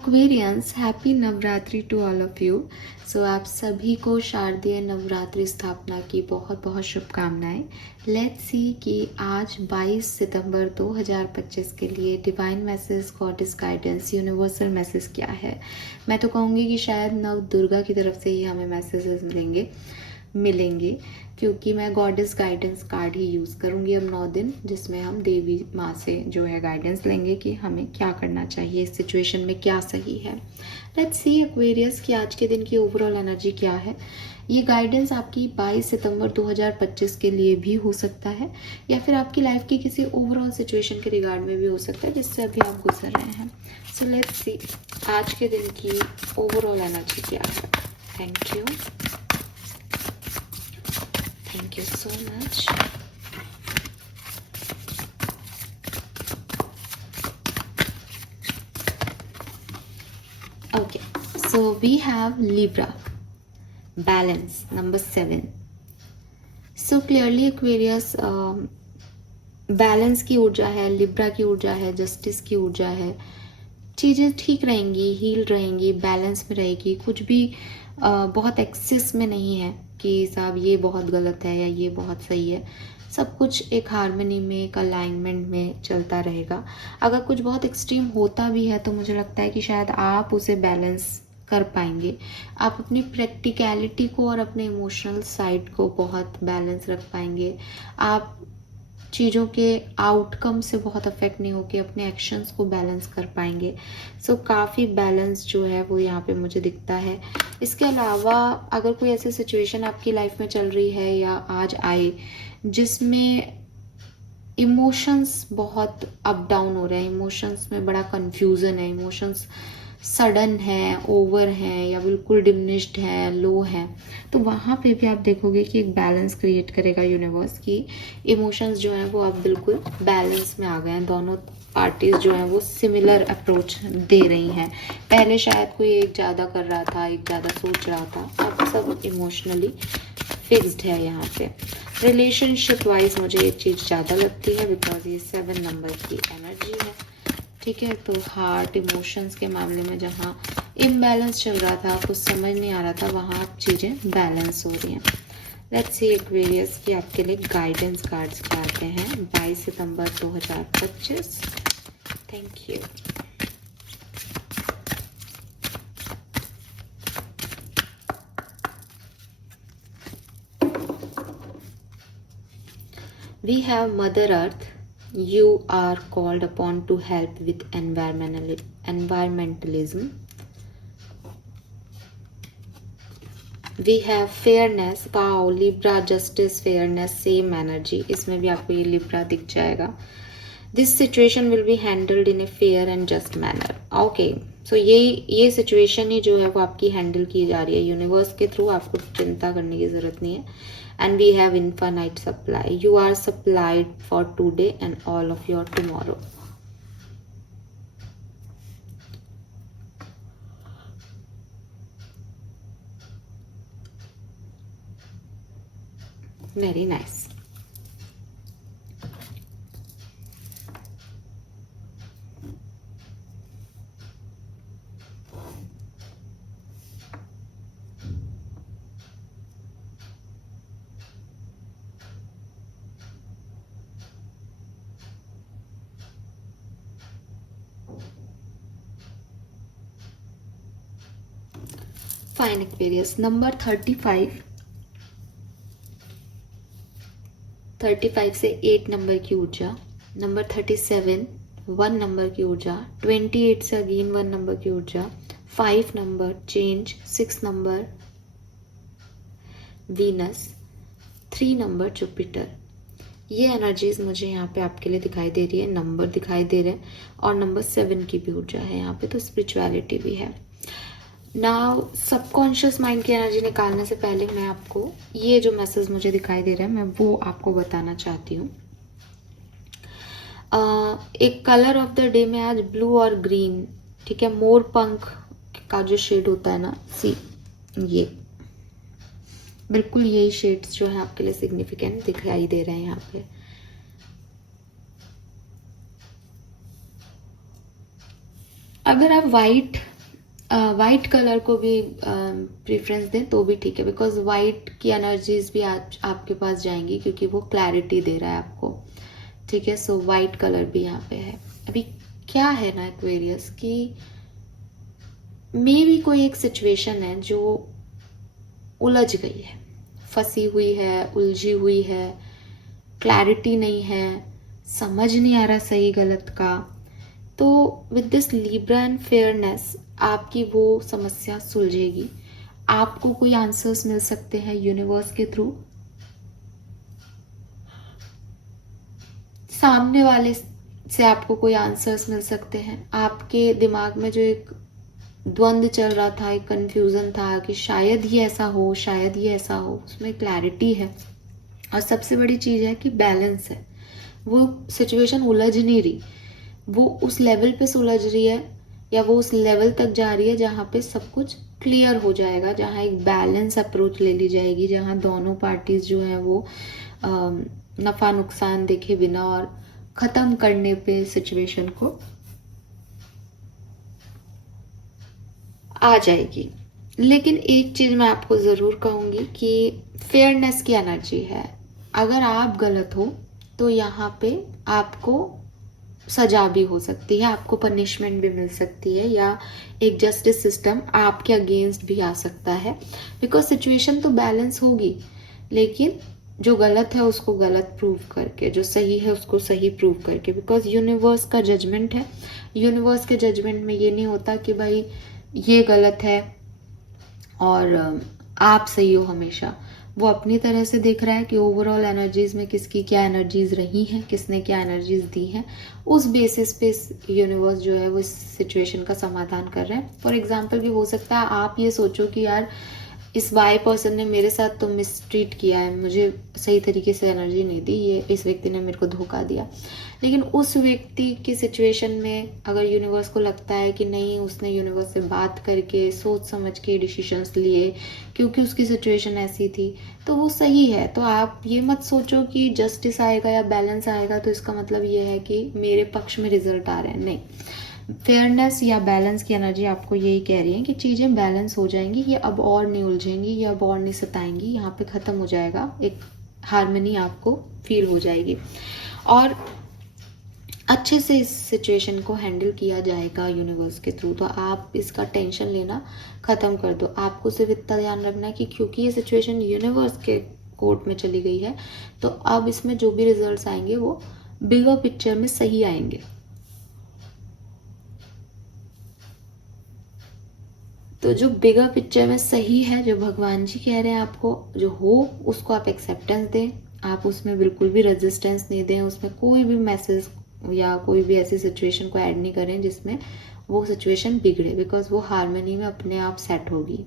Aquarians happy Navratri to all of you. So आप सभी को शारदीय नवरात्रि स्थापना की बहुत बहुत शुभकामनाएं। लेट्स सी कि आज 22 सितंबर 2025 के लिए divine message, goddess guidance, universal message क्या है। मैं तो कहूँगी कि शायद नव दुर्गा की तरफ से ही हमें मैसेजेस मिलेंगे क्योंकि मैं गॉडेस गाइडेंस कार्ड ही यूज़ करूँगी अब 9 दिन, जिसमें हम देवी माँ से जो है गाइडेंस लेंगे कि हमें क्या करना चाहिए, इस सिचुएशन में क्या सही है। लेट्स सी एक्वेरियस की आज के दिन की ओवरऑल एनर्जी क्या है। ये गाइडेंस आपकी 22 सितंबर 2025 के लिए भी हो सकता है या फिर आपकी लाइफ की किसी ओवरऑल सिचुएशन के रिगार्ड में भी हो सकता है जिससे अभी आप गुजर रहे हैं। सो लेट्स सी आज के दिन की ओवरऑल एनर्जी क्या है। Thank you, thank you so much. Okay, so we have Libra, balance number 7. So clearly Aquarius, balance की ऊर्जा है, लिब्रा की ऊर्जा है, जस्टिस की ऊर्जा है। चीज़ें ठीक रहेंगी, हील रहेंगी, बैलेंस में रहेगी, कुछ भी बहुत एक्सेस में नहीं है कि साहब ये बहुत गलत है या ये बहुत सही है। सब कुछ एक हार्मनी में, एक अलाइनमेंट में चलता रहेगा। अगर कुछ बहुत एक्सट्रीम होता भी है तो मुझे लगता है कि शायद आप उसे बैलेंस कर पाएंगे। आप अपनी प्रैक्टिकलिटी को और अपने इमोशनल साइड को बहुत बैलेंस रख पाएंगे। आप चीज़ों के आउटकम से बहुत अफेक्ट नहीं होके अपने एक्शंस को बैलेंस कर पाएंगे। सो काफ़ी बैलेंस जो है वो यहाँ पे मुझे दिखता है। इसके अलावा अगर कोई ऐसी सिचुएशन आपकी लाइफ में चल रही है या आज आए जिसमें इमोशंस बहुत अप डाउन हो रहे हैं, इमोशंस में बड़ा कन्फ्यूज़न है, इमोशंस सडन है, ओवर है या बिल्कुल डिमिनिश्ड है, लो है, तो वहाँ पे भी आप देखोगे कि एक बैलेंस क्रिएट करेगा यूनिवर्स की। इमोशंस जो हैं वो अब बिल्कुल बैलेंस में आ गए हैं। दोनों पार्टीज जो हैं वो सिमिलर अप्रोच दे रही हैं। पहले शायद कोई एक ज़्यादा कर रहा था, एक ज़्यादा सोच रहा था, अब सब इमोशनली फिक्स्ड है। यहाँ पे रिलेशनशिप वाइज मुझे एक चीज़ ज़्यादा लगती है बिकॉज ये 7 नंबर की एनर्जी है। ठीक है, तो हार्ट इमोशंस के मामले में जहाँ इम्बैलेंस चल रहा था, कुछ समझ नहीं आ रहा था, वहाँ अब चीज़ें बैलेंस हो रही हैं। लेट्स सी एक्वेरियस की आपके लिए गाइडेंस कार्ड्स क्या आते हैं 22 सितंबर 2025। Thank you. We have Mother Earth. You are called upon to help with environmentalism. We have fairness. Wow, Libra, justice, fairness, same energy. इसमें भी आपको ये Libra दिख जाएगा. This situation will be handled in a fair and just manner. Okay, so ये situation ही जो है वो आपकी हैंडल की जा रही है यूनिवर्स के थ्रू। आपको चिंता करने की जरूरत नहीं है। And we have infinite supply. You are supplied for today and all of your tomorrow. Very nice. Fine Aquarius, number 35 से 8 नंबर की ऊर्जा, नंबर 37 1 नंबर की ऊर्जा, 28 से अगेन 1 नंबर की ऊर्जा, 5 number change, 6 number Venus, 3 number Jupiter. ये energies मुझे यहाँ पे आपके लिए दिखाई दे रही है, नंबर दिखाई दे रहे हैं और नंबर 7 की भी ऊर्जा है यहाँ पे, तो स्पिरिचुअलिटी भी है। नाउ सबकॉन्शियस माइंड की एनर्जी निकालने से पहले मैं आपको ये जो मैसेज मुझे दिखाई दे रहा है मैं वो आपको बताना चाहती हूँ। एक कलर ऑफ द डे में आज ब्लू और ग्रीन, ठीक है, मोर पंख का जो शेड होता है ना, सी ये बिल्कुल यही शेड्स जो है आपके लिए सिग्निफिकेंट दिखाई दे रहे हैं यहाँ पे। अगर आप वाइट वाइट कलर को भी प्रेफरेंस दें तो भी ठीक है, बिकॉज वाइट की एनर्जीज भी आज आपके पास जाएंगी क्योंकि वो क्लैरिटी दे रहा है आपको, ठीक है। सो वाइट कलर भी यहाँ पे है। अभी क्या है ना एक्वेरियस कि मे भी कोई एक सिचुएशन है जो उलझ गई है, फंसी हुई है, उलझी हुई है, क्लैरिटी नहीं है, समझ नहीं आ रहा सही गलत का। तो with this Libra and fairness आपकी वो समस्या सुलझेगी। आपको कोई आंसर्स मिल सकते हैं यूनिवर्स के थ्रू, सामने वाले से आपको कोई आंसर्स मिल सकते हैं। आपके दिमाग में जो एक द्वंद्व चल रहा था, एक कंफ्यूजन था कि शायद ये ऐसा हो, शायद ये ऐसा हो, उसमें क्लैरिटी है। और सबसे बड़ी चीज है कि बैलेंस है। वो सिचुएशन उलझ नहीं रही, वो उस लेवल पे सुलझ रही है या वो उस लेवल तक जा रही है जहाँ पे सब कुछ क्लियर हो जाएगा, जहाँ एक बैलेंस अप्रोच ले ली जाएगी, जहाँ दोनों पार्टीज जो है वो नफा नुकसान देखे बिना और खत्म करने पे सिचुएशन को आ जाएगी। लेकिन एक चीज मैं आपको जरूर कहूंगी कि फेयरनेस की एनर्जी है। अगर आप गलत हो तो यहाँ पे आपको सजा भी हो सकती है, आपको पनिशमेंट भी मिल सकती है, या एक जस्टिस सिस्टम आपके अगेंस्ट भी आ सकता है। बिकॉज सिचुएशन तो बैलेंस होगी, लेकिन जो गलत है उसको गलत प्रूव करके, जो सही है उसको सही प्रूव करके। बिकॉज यूनिवर्स का जजमेंट है। यूनिवर्स के जजमेंट में ये नहीं होता कि भाई ये गलत है और आप सही हो हमेशा। वो अपनी तरह से देख रहा है कि ओवरऑल एनर्जीज में किसकी क्या एनर्जीज रही हैं, किसने क्या एनर्जीज दी हैं, उस बेसिस पे यूनिवर्स जो है वो इस सिचुएशन का समाधान कर रहे हैं। फॉर एग्जांपल भी हो सकता है आप ये सोचो कि यार इस वाई पर्सन ने मेरे साथ तो मिसट्रीट किया है, मुझे सही तरीके से एनर्जी नहीं दी, ये इस व्यक्ति ने मेरे को धोखा दिया। लेकिन उस व्यक्ति की सिचुएशन में अगर यूनिवर्स को लगता है कि नहीं, उसने यूनिवर्स से बात करके सोच समझ के डिसीजंस लिए क्योंकि उसकी सिचुएशन ऐसी थी, तो वो सही है। तो आप ये मत सोचो कि जस्टिस आएगा या बैलेंस आएगा तो इसका मतलब ये है कि मेरे पक्ष में रिजल्ट आ रहे हैं, नहीं। फेयरनेस या बैलेंस की एनर्जी आपको यही कह रही है कि चीज़ें बैलेंस हो जाएंगी, ये अब और नहीं उलझेंगी, ये अब और नहीं सताएंगी, यहाँ पे ख़त्म हो जाएगा, एक हार्मनी आपको फील हो जाएगी और अच्छे से इस सिचुएशन को हैंडल किया जाएगा यूनिवर्स के थ्रू। तो आप इसका टेंशन लेना ख़त्म कर दो। आपको सिर्फ इतना ध्यान रखना है कि क्योंकि ये सिचुएशन यूनिवर्स के कोर्ट में चली गई है, तो अब इसमें जो भी रिजल्ट्स आएंगे वो बिगर पिक्चर में सही आएंगे। तो जो बिगर पिक्चर में सही है, जो भगवान जी कह रहे हैं आपको जो हो, उसको आप एक्सेप्टेंस दें। आप उसमें बिल्कुल भी रेजिस्टेंस नहीं दें, उसमें कोई भी मैसेज या कोई भी ऐसी सिचुएशन को ऐड नहीं करें जिसमें वो सिचुएशन बिगड़े, बिकॉज वो हार्मनी में अपने आप सेट होगी।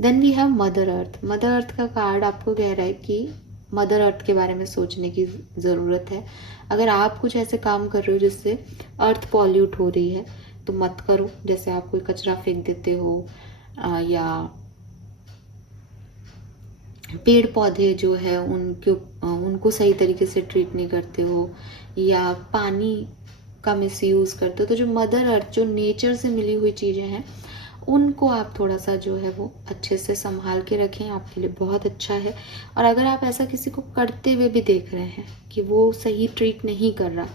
Then we have Mother Earth. Mother Earth का कार्ड आपको कह रहा है कि मदर अर्थ के बारे में सोचने की ज़रूरत है। अगर आप कुछ ऐसे काम कर रहे हो जिससे अर्थ पॉल्यूट हो रही है तो मत करो। जैसे आप कोई कचरा फेंक देते हो या पेड़ पौधे जो है उनको सही तरीके से ट्रीट नहीं करते हो, या पानी का मिसयूज़ करते हो। तो जो मदर अर्थ, जो नेचर से मिली हुई चीज़ें हैं, उनको आप थोड़ा सा जो है वो अच्छे से संभाल के रखें, आपके लिए बहुत अच्छा है। और अगर आप ऐसा किसी को करते हुए भी देख रहे हैं कि वो सही ट्रीट नहीं कर रहा,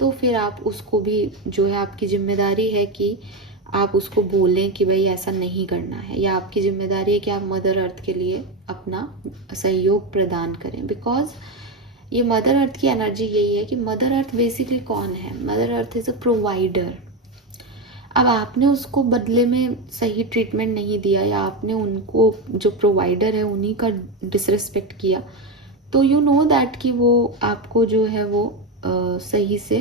तो फिर आप उसको भी जो है, आपकी जिम्मेदारी है कि आप उसको बोलें कि भाई ऐसा नहीं करना है, या आपकी जिम्मेदारी है कि आप मदर अर्थ के लिए अपना सहयोग प्रदान करें। बिकॉज ये मदर अर्थ की एनर्जी यही है कि मदर अर्थ बेसिकली कौन है? Mother earth is a provider. अब आपने उसको बदले में सही ट्रीटमेंट नहीं दिया, या आपने उनको, जो प्रोवाइडर है, उन्हीं का डिसरिस्पेक्ट किया, तो यू नो दैट कि वो आपको जो है वो सही से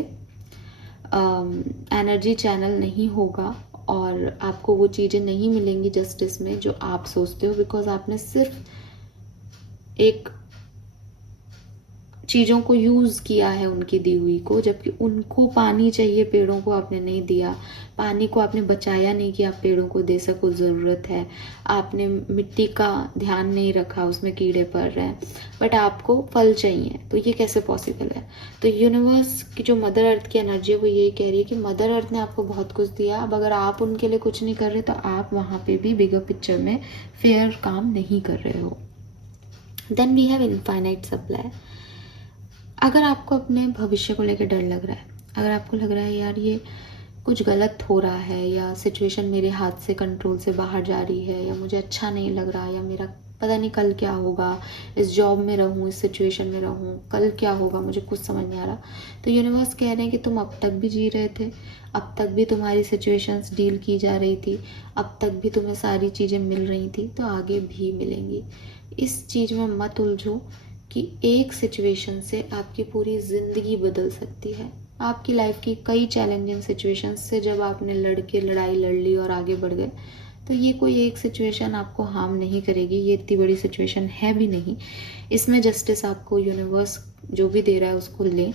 एनर्जी चैनल नहीं होगा और आपको वो चीज़ें नहीं मिलेंगी जस्टिस में जो आप सोचते हो। बिकॉज आपने सिर्फ एक चीज़ों को यूज़ किया है उनकी दी हुई को, जबकि उनको पानी चाहिए, पेड़ों को आपने नहीं दिया। पानी को आपने बचाया नहीं कि आप पेड़ों को दे सको, ज़रूरत है। आपने मिट्टी का ध्यान नहीं रखा, उसमें कीड़े पड़ रहे हैं, बट आपको फल चाहिए, तो ये कैसे पॉसिबल है? तो यूनिवर्स की जो मदर अर्थ की एनर्जी है वो यही कह रही है कि मदर अर्थ ने आपको बहुत कुछ दिया, अब अगर आप उनके लिए कुछ नहीं कर रहे तो आप वहाँ पे भी बिगर पिक्चर में फेयर काम नहीं कर रहे हो। Then we have infinite supply. अगर आपको अपने भविष्य को लेकर डर लग रहा है, अगर आपको लग रहा है यार ये कुछ गलत हो रहा है, या सिचुएशन मेरे हाथ से कंट्रोल से बाहर जा रही है, या मुझे अच्छा नहीं लग रहा, या मेरा पता नहीं कल क्या होगा, इस जॉब में रहूँ, इस सिचुएशन में रहूँ, कल क्या होगा मुझे कुछ समझ नहीं आ रहा, तो यूनिवर्स कह रहे हैं कि तुम अब तक भी जी रहे थे, अब तक भी तुम्हारी सिचुएशंस डील की जा रही थी, अब तक भी तुम्हें सारी चीज़ें मिल रही थी, तो आगे भी मिलेंगी। इस चीज़ में मत उलझो कि एक सिचुएशन से आपकी पूरी ज़िंदगी बदल सकती है। आपकी लाइफ की कई चैलेंजिंग सिचुएशंस से जब आपने लड़ाई लड़ ली और आगे बढ़ गए, तो ये कोई एक सिचुएशन आपको हार्म नहीं करेगी, ये इतनी बड़ी सिचुएशन है भी नहीं। इसमें जस्टिस आपको यूनिवर्स जो भी दे रहा है उसको लें।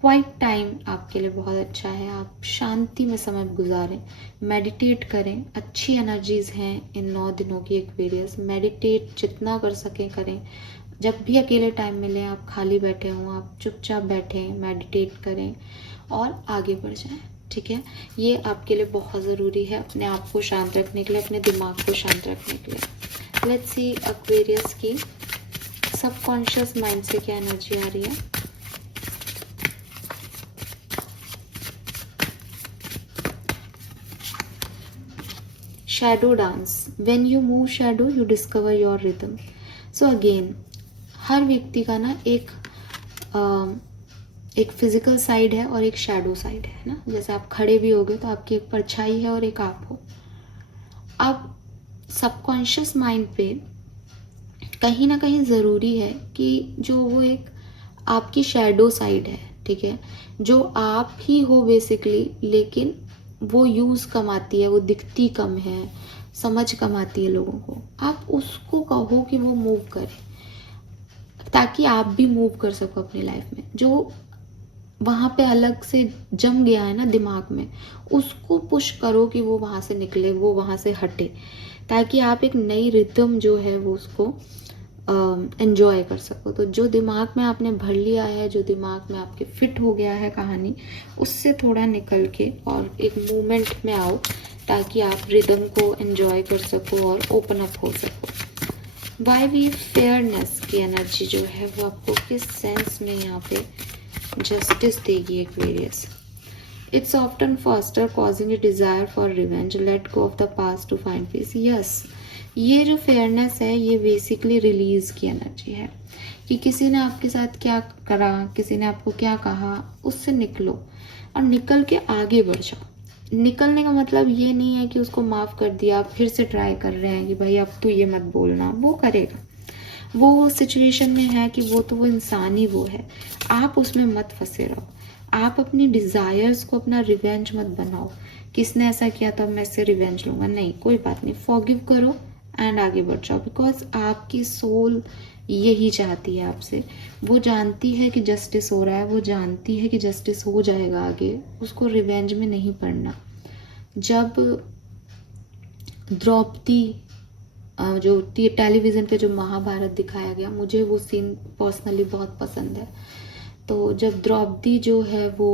क्वाइट टाइम आपके लिए बहुत अच्छा है, आप शांति में समय गुजारें, मेडिटेट करें, अच्छी एनर्जीज़ हैं इन 9 दिनों की एक्वेरियस। मेडिटेट जितना कर सकें करें, जब भी अकेले टाइम मिले, आप खाली बैठे हों, आप चुपचाप बैठें, मेडिटेट करें और आगे बढ़ जाएं, ठीक है? ये आपके लिए बहुत ज़रूरी है, अपने आप को शांत रखने के लिए, अपने दिमाग को शांत रखने के लिए। लेट्स सी एक्वेरियस की सबकॉन्शियस माइंड से क्या एनर्जी आ रही है। Shadow dance, when you move shadow you discover your rhythm. So again, हर व्यक्ति का ना एक फिजिकल साइड है और एक शैडो साइड है ना। जैसे आप खड़े भी होगे तो आपकी एक परछाई है और एक आप हो। अब सबकॉन्शियस माइंड पे कहीं ना कहीं ज़रूरी है कि जो वो एक आपकी शैडो साइड है, ठीक है, जो आप ही हो बेसिकली, लेकिन वो यूज़ कम आती है, वो दिखती कम है, समझ कम आती है लोगों को। आप उसको कहो कि वो मूव करे, ताकि आप भी मूव कर सको अपनी लाइफ में। जो वहाँ पे अलग से जम गया है ना दिमाग में, उसको पुश करो कि वो वहाँ से निकले, वो वहाँ से हटे, ताकि आप एक नई रिदम जो है वो उसको एंजॉय कर सको। तो जो दिमाग में आपने भर लिया है, जो दिमाग में आपके फिट हो गया है कहानी, उससे थोड़ा निकल के और एक मूवमेंट में आओ, ताकि आप रिदम को एंजॉय कर सको और ओपन अप हो सको। वाई वी फेयरनेस की एनर्जी जो है वो आपको किस सेंस में यहाँ पे जस्टिस देगी Aquarius. It's often faster causing a desire for revenge, let go of the past to find peace. Yes, ये जो फेयरनेस है ये बेसिकली रिलीज की एनर्जी है कि किसी ने आपके साथ क्या करा, किसी ने आपको क्या कहा, उससे निकलो और निकल के आगे बढ़ जाओ। निकलने का मतलब ये नहीं है कि उसको माफ़ कर दिया, आप फिर से ट्राई कर रहे हैं कि भाई अब तू ये मत बोलना, वो करेगा, वो सिचुएशन में है कि वो इंसान ही वो है, आप उसमें मत फंसे रहो। आप अपनी डिज़ायर्स को अपना रिवेंज मत बनाओ, किसने ऐसा किया तो मैं इससे रिवेंज लूँगा, नहीं, कोई बात नहीं, फॉरगिव करो एंड आगे बढ़ जाओ। बिकॉज आपकी सोल यही चाहती है आपसे, वो जानती है कि जस्टिस हो रहा है, वो जानती है कि जस्टिस हो जाएगा आगे, उसको रिवेंज में नहीं पड़ना। जब द्रौपदी जो टेलीविज़न पे जो महाभारत दिखाया गया, मुझे वो सीन पर्सनली बहुत पसंद है। तो जब द्रौपदी जो है वो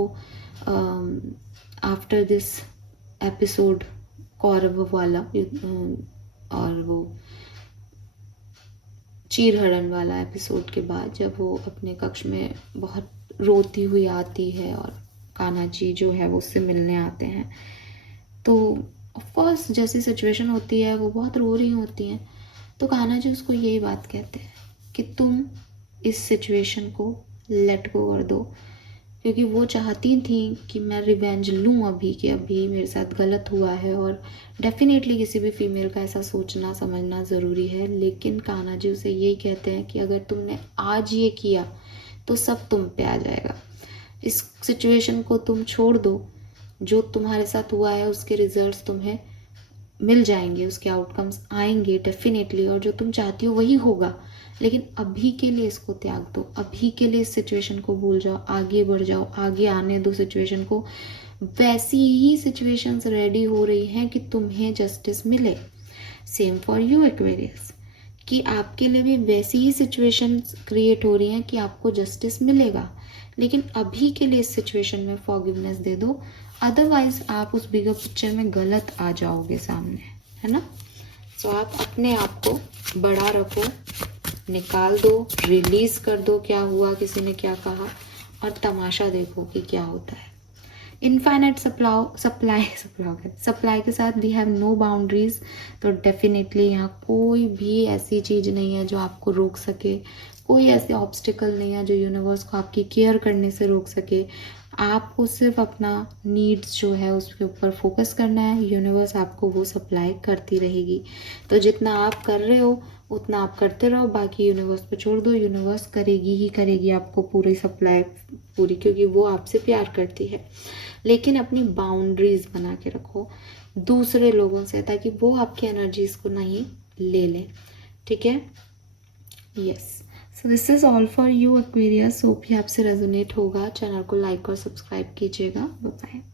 आफ्टर दिस एपिसोड कौरव वाला और वो चीरहरण वाला एपिसोड के बाद, जब वो अपने कक्ष में बहुत रोती हुई आती है और कान्हा जी जो है वो उससे मिलने आते हैं, तो ऑफकोर्स जैसी सिचुएशन होती है वो बहुत रो रही होती हैं, तो कान्हा जी उसको यही बात कहते हैं कि तुम इस सिचुएशन को लेट गो कर दो, क्योंकि वो चाहती थी कि मैं रिवेंज लूँ अभी, कि अभी मेरे साथ गलत हुआ है, और डेफिनेटली किसी भी फीमेल का ऐसा सोचना समझना ज़रूरी है। लेकिन कान्हा जी उसे यही कहते हैं कि अगर तुमने आज ये किया तो सब तुम पे आ जाएगा, इस सिचुएशन को तुम छोड़ दो, जो तुम्हारे साथ हुआ है उसके रिजल्ट्स तुम्हें मिल जाएंगे, उसके आउटकम्स आएंगे डेफिनेटली, और जो तुम चाहती हो वही होगा। लेकिन अभी के लिए इसको त्याग दो, अभी के लिए इस सिचुएशन को भूल जाओ, आगे बढ़ जाओ, आगे आने दो सिचुएशन को। वैसी ही सिचुएशंस रेडी हो रही हैं कि तुम्हें जस्टिस मिले। सेम फॉर यू एक्वेरियस, कि आपके लिए भी वैसी ही सिचुएशंस क्रिएट हो रही हैं कि आपको जस्टिस मिलेगा, लेकिन अभी के लिए इस सिचुएशन में फॉरगिवनेस दे दो, अदरवाइज आप उस बिगर पिक्चर में गलत आ जाओगे सामने, है ना। सो आप अपने आप को बड़ा रखो, निकाल दो, रिलीज कर दो क्या हुआ, किसी ने क्या कहा, और तमाशा देखो कि क्या होता है। इनफाइनाइट सप्लाई के साथ वी हैव नो बाउंड्रीज। तो डेफिनेटली यहाँ कोई भी ऐसी चीज़ नहीं है जो आपको रोक सके, कोई ऐसे ऑब्स्टिकल नहीं है जो यूनिवर्स को आपकी केयर करने से रोक सके। आपको सिर्फ अपना नीड्स जो है उसके ऊपर फोकस करना है, यूनिवर्स आपको वो सप्लाई करती रहेगी। तो जितना आप कर रहे हो उतना आप करते रहो, बाकी यूनिवर्स पे छोड़ दो, यूनिवर्स करेगी ही करेगी आपको पूरी सप्लाई पूरी, क्योंकि वो आपसे प्यार करती है। लेकिन अपनी बाउंड्रीज बना के रखो दूसरे लोगों से, ताकि वो आपकी एनर्जीज को नहीं ले लें, ठीक है। Yes, so this is all for you Aquarius. Hope ये आपसे रेजोनेट होगा। चैनल को लाइक और सब्सक्राइब कीजिएगा। Bye bye.